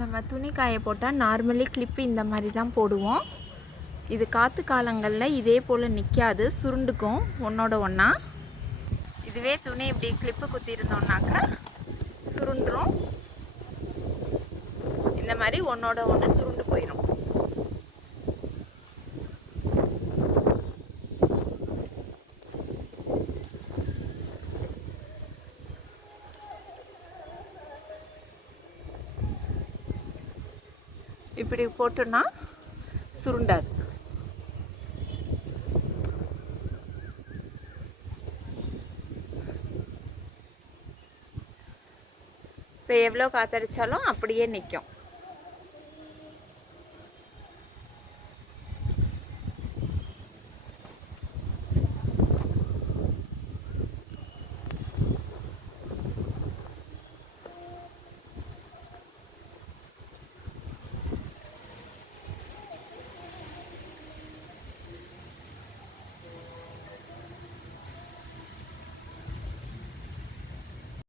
நம்ம துணி காய போட்டால் நார்மலி கிளிப்பு இந்த மாதிரி தான் போடுவோம். இது காற்று காலங்களில் இதே போல் நிற்காது, சுருண்டுக்கும் ஒன்றோட ஒன்றா. இதுவே துணி இப்படி கிளிப்பு குத்திருந்தோம்னாக்கா சுருண்டுரும். இந்த மாதிரி ஒன்றோட ஒன்று சுருண்டு போயிடும். இப்படி போட்டோன்னா சுருண்டாது. இப்போ எவ்வளோ காற்றடிச்சாலும் அப்படியே நிற்கும்.